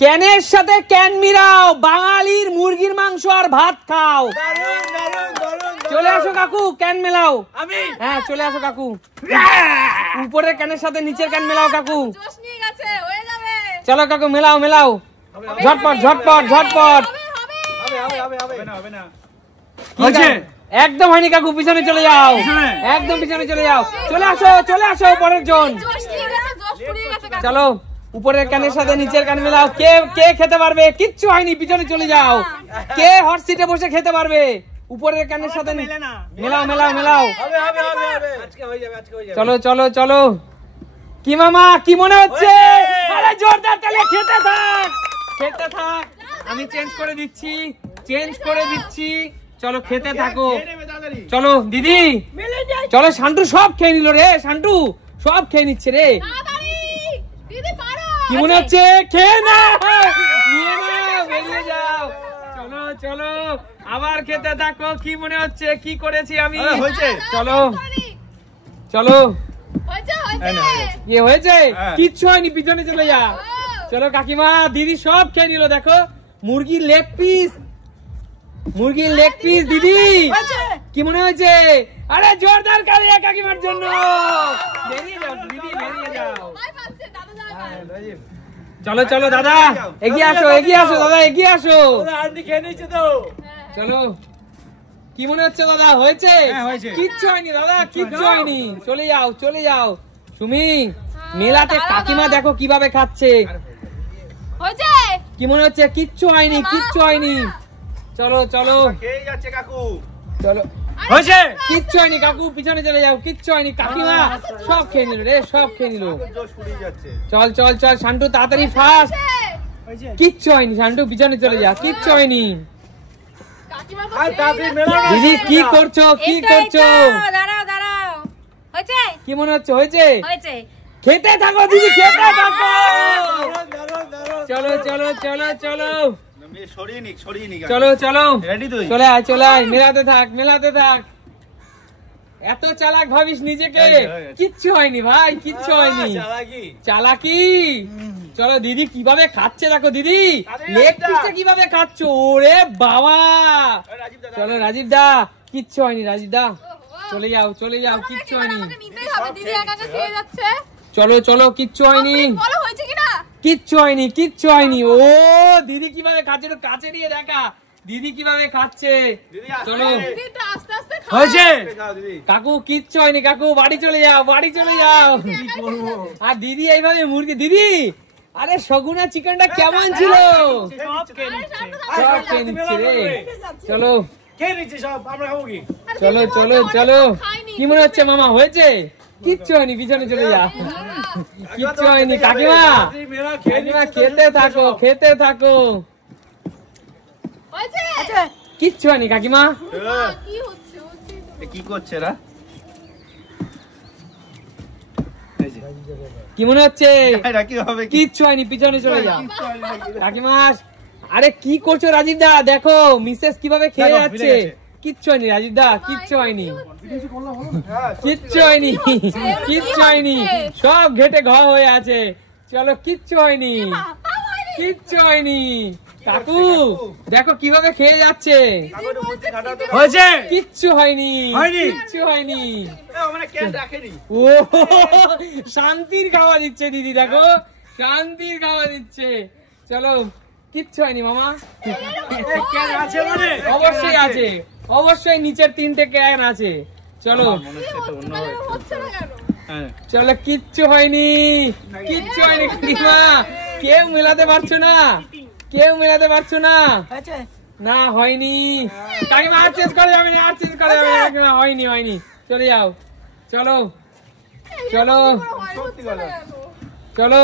ক্যানের সাথে ক্যান মিলাও, বাঙালির মুরগির মাংস আর ভাত খাও। চলে আসো কাকু, ক্যান মেলাও। হ্যাঁ চলে আসো কাকু, উপরের ক্যানের সাথে নিচের ক্যান মেলাও কাকু। চলো কাকু মেলাও মেলাও, ঝটপট ঝটপট ঝটপট। একদম হয়নি কাকু, পিছনে চলে যাও, একদম পিছনে চলে যাও। চলে আসো পরের জন। চলো উপরের কানের সাথে নিচের কান মেলাও। কে কে খেতে পারবে? কিচ্ছু হয়নি, পিছনে চলে যাও। কে হট সিটে বসে খেতে পারবে? উপরের কানের সাথে মেলাও মেলাও মেলাও। চলো চলো চলো। কি মামা কি মনে হচ্ছে? আরে জোরদার তালে, খেতে থাক খেতে থাক, আমি চেঞ্জ করে দিচ্ছি, চেঞ্জ করে দিচ্ছি। চলো খেতে থাকো। চলো দিদি, চলো। শান্টু সব খেয়ে নিল রে, শান্টু সব খেয়ে নিচ্ছে রে। কি মনে হচ্ছে? খেয়ে না, নিয়ে নাও, বেরিয়ে যাও। চলো চলো আবার খেতে থাকো। কি মনে হচ্ছে কি করেছি আমি? চলো চলো। ইয়ে হয়েছে? কিচ্ছু হয়নি, পিছনে চলে যা। চলো কাকিমা, দিদি সব খেয়ে নিল। দেখো মুরগির লেগ পিস, মুরগির লেগ পিস। দিদি কি মনে হয়েছে? আরে জোরদার কালে কাকিমার জন্য। বেরিয়ে যাও দিদি, বেরিয়ে যাও। চলো চলো দাদা, এগিয়ে আসো, এগিয়ে আসো দাদা, এগিয়ে আসো। চলো। কি মনে হচ্ছে দাদা? হয়েছে? কিচ্ছু হয়নি দাদা, কিচ্ছু হয়নি। চলে যাও চলে যাও। সুমি, মেলাতে কাকিমা দেখো কিভাবে খাচ্ছে। কি মনে হচ্ছে? কিচ্ছু হয়নি, কিচ্ছু হয়নি। চলো চলো, চলো। হয়েছে? কিচ্ছু হয়নি কাকু, পিছনে চলে যাও। কিচ্ছু হয়নি, কাকিমা সব খেয়ে নিল রে, সব খেয়ে নিল। চল চল চল শান্টু, তাড়াতাড়ি ফাস্ট। কিচ্ছু হয়নি শান্টু, পিছনে চলে যা। কিচ্ছু হয়নি। দিদি কি করছো, কি করছো? কি মনে হচ্ছে? হয়েছে? খেতে থাকো দিদি, খেতে থাকো। চলো চলো চলো চলো চলো চলো, চলে আয় চলে আয়। মেলাতে থাক মেলাতে থাক। এত চালাক ভাবিস নিজেকে? কিচ্ছু হয়নি ভাই, কিচ্ছু হয়নি। চালাকি। চলো দিদি কিভাবে খাচ্ছে দেখো, দিদি লেগ পিসটা কিভাবে খাচ্ছ। ওরে বাবা। চলো রাজীব দা, কিচ্ছু হয়নি। রাজীব দা চলে যাও চলে যাও, কিচ্ছু হয়নি। চলো চলো, কিচ্ছু হয়নি, কিচ্ছু হয়নি, কিচ্ছু হয়নি। ও দিদি কিভাবে খাচ্ছে, কাছে নিয়ে দেখা দিদি কিভাবে খাচ্ছে। চলো হয়েছে কাকু, কিচ্ছু হয়নি কাকু, বাড়ি চলে যাও, বাড়ি চলে যাও। আর দিদি এইভাবে মুরগি। দিদি আরে শগুনা চিকেনটা কেমন ছিল? সব খেয়ে নিচ্ছে রে। চলো চলো চলো চলো। কি মনে হচ্ছে মামা? হয়েছে? কিচ্ছু হয়নি, পিছনে চলে যা। কিচ্ছু হয়নি কাকিমা, কাকিমা খেতে থাকো খেতে থাকো। কিচ্ছু হয়নি কাকিমা। কি করছে এরা? কি মনে হচ্ছে? কিচ্ছু হয়নি, পিছনে চলে যা কাকিমা। আরে কি করছো রাজীব দা? দেখো মিসেস কিভাবে খেয়ে যাচ্ছে। কিচ্ছু হয়নি রাজীব দা, কিচ্ছু হয়নি, কিচ্ছু হয়নি, কিচ্ছু হয়নি। সব ঘেটে ঘ হয়ে আছে। চলো কিচ্ছু হয়নি, কিচ্ছু হয়নি। কাকু দেখো কিভাবে খেয়ে যাচ্ছে। হয়েছে? কিচ্ছু হয়নি, কিচ্ছু হয়নি। ও শান্তির খাওয়া দিচ্ছে দিদি, দেখো শান্তির খাওয়া দিচ্ছে। চলো কিচ্ছু হয়নি মামা। অবশ্যই আছে, অবশ্যই নিচের 3টে ক্যান আছে। চলো চলো, কিচ্ছু হয়নি, কিচ্ছু হয়নি কাকিমা। কেউ মেলাতে পারছো না, কেউ মেলাতে পারছো না। না হয়নি কাকিমা, আর চেঞ্জ করা যাবে না, আর চেঞ্জ করা যাবে না কাকিমা। হয়নি হয়নি, চলে যাও। চলো চলো চলো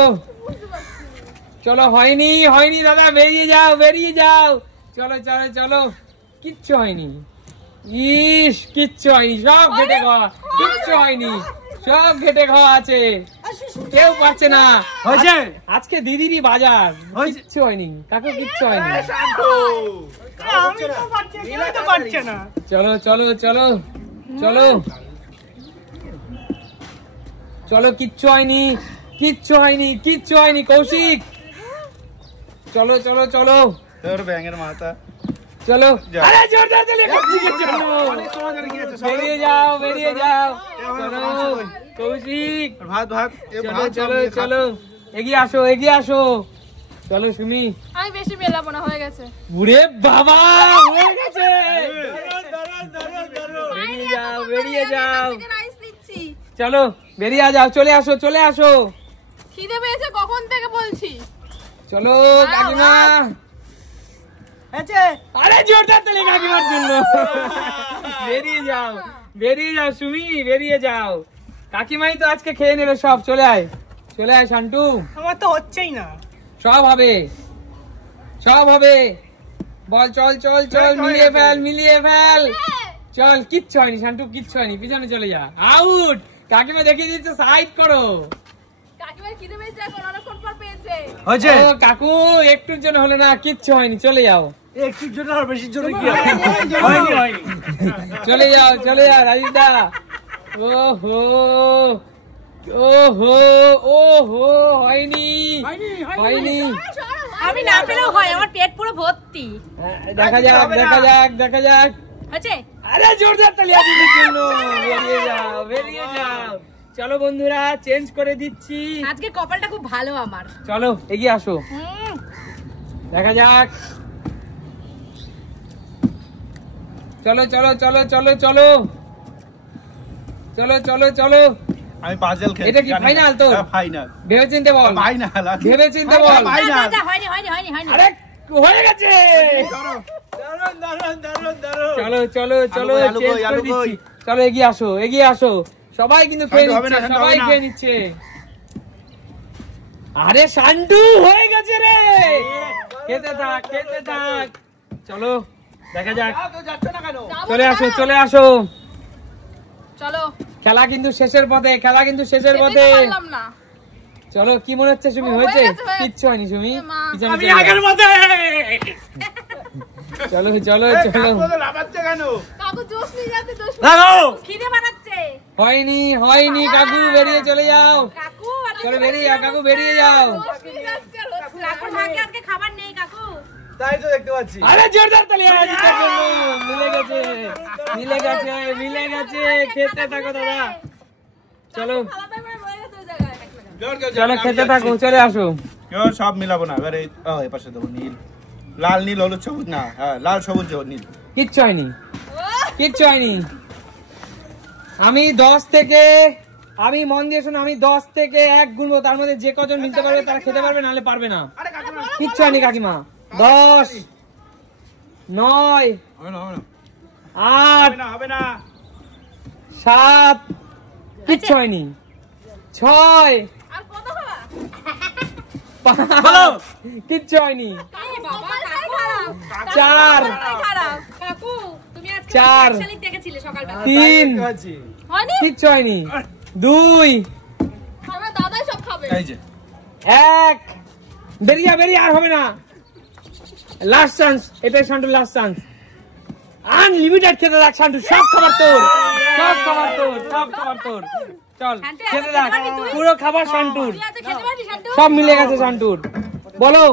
চলো। হয়নি হয়নি দাদা, বেরিয়ে যাও বেরিয়ে যাও। চলো চলো চলো, কিচ্ছু হয়নি। ইস কিচ্ছু হয়নি, সব ঘেটে খাওয়া। কিচ্ছু হয়নি, সব ঘেটে খাওয়া আছে, কেউ পারছে না। হয়েছে? আজকে দিদিরই বাজার। কিচ্ছু হয়নি কাকু, কিচ্ছু হয়নি। চলো চলো চলো চলো চলো, কিচ্ছু হয়নি, কিচ্ছু হয়নি, কিচ্ছু হয়নি। কৌশিক চলো চলো চলো তোর ব্যাঙের মাথা চলো আরে জোরদার তালি কাকিমার জন্য বেরিয়ে যাও চলো কৌশিক ভাত চলো চলো চলো এগিয়ে আসো চলো সুমি আমি বেশি মেলাবো না, হয়ে গেছে। ওরে বাবা হয়ে গেছে বেরিয়ে যাও চলো বেরিয়ে যাও চলে আসো খিদে পেয়েছে কখন থেকে বলছি। চলো কাকিমা আরে জোরদার তালি কাকিমার জন্য বেরিয়ে যাও সুমি বেরিয়ে যাও কাকিমাই তো আজকে খেয়ে নেবে সব চলে আয় শান্টু আমার তো হচ্ছেই না সব হবে বল চল মিলিয়ে ফেল চল কিচ্ছু হয়নি শান্টু কিচ্ছু হয়নি পিছনে চলে যা আউট কাকিমা দেখিয়ে দিচ্ছে সাইড করো কাকিমার খিদে পেয়েছে এখন অনেকক্ষণ পর পেয়েছে ও কাকু একটুর জন্য হলো না কিচ্ছু হয়নি চলে যাও একটুর জন্য আর বেশির জন্য কি হয়নি চলে যাও রাজিদা ওহো হয়নি আমি না পেলেও হয়, আমার পেট পুরো ভর্তি। দেখা যাক হচ্ছে আরে জোরদার তালি আজিদের জন্য বেরিয়ে যাও চলো বন্ধুরা চেঞ্জ করে দিচ্ছি আজকে কপালটা খুব ভালো আমার। চলো এগিয়ে আসো দেখা যাক চলো আমি পাজল খেলি এটা কি ফাইনাল তো ফাইনাল ভেবেচিন্তে বল হয়নি আরে হয়ে গেছে চলো চেঞ্জ করে দিচ্ছি চলো এগিয়ে আসো সবাই কিন্তু খেয়ে নিচ্ছে আরে শান্টু হয়ে গেছে রে খেতে থাক চলো দেখা যাক চলে আসো চলো খেলা কিন্তু শেষের পথে চলো কি মনে হচ্ছে সুমি হয়েছে কিচ্ছু হয়নি সুমি আমি আগের মতো চলো কাকু জোশ নিয়ে যাচ্ছে খিদে বানাচ্ছে হয়নি কাকু বেরিয়ে চলে যাও কাকু চলো কাকু বেরিয়ে যাও কাকুর ভাগ্যে আজকে খাবার নেই কাকু তাই তো দেখতে পাচ্ছি আরে জোরদার তালি আজিদের জন্য মিলে গেছে খেতে থাকো দাদা চলো খেতে থাকো চলে আসো সব মিলাবো না এবারে এই পাশে দেবো নীল লাল নীল হলুদ সবুজ না হ্যাঁ লাল সবুজ নীল কিচ্ছু হয়নি আমি মন দিয়ে শোনো আমি 10 থেকে 1 গুনবো তার মধ্যে যে কজন মিলতে পারবে তারা খেতে পারবে নাহলে পারবে না কিচ্ছু হয়নি কাকিমা 10 9 8 হবে না 7 কিচ্ছু হয়নি 6 আর কত খাবা 5 কিচ্ছু হয়নি বাবা কাকু 4 খারাপ কাকু তুমি আজকে 4 শালিক দেখেছিলে সকালবেলা 3 হয়নি কিচ্ছু হয়নি 2 আমার দাদাই সব খাবে এই যে 1 বেরিয়ে আর হবে না লাস্ট চান্স এটাই শান্টু লাস্ট চান্স আনলিমিটেড খেতে থাক শান্টু সব খাবার তোর চল খেতে থাক পুরো খাবার শান্টুর সব মিলে গেছে শান্টুর বলো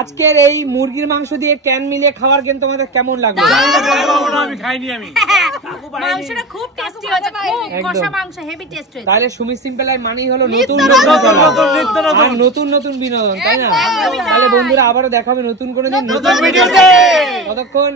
আজকের এই মুরগির মাংস দিয়ে ক্যান মিলিয়ে খাওয়ার গেম তোমাদের কেমন লাগলো আমি খাইনি মাংসটা খুব টেস্টি হয়েছে খুব কষা মাংস হেভি টেস্ট হয়েছে তাহলে সুমি সিম্পল লাইফ মানেই হলো নতুন বিনোদন তাই না তাহলে বন্ধুরা আবারও দেখাবে নতুন কোনো দিন নতুন ভিডিওতে ততক্ষণ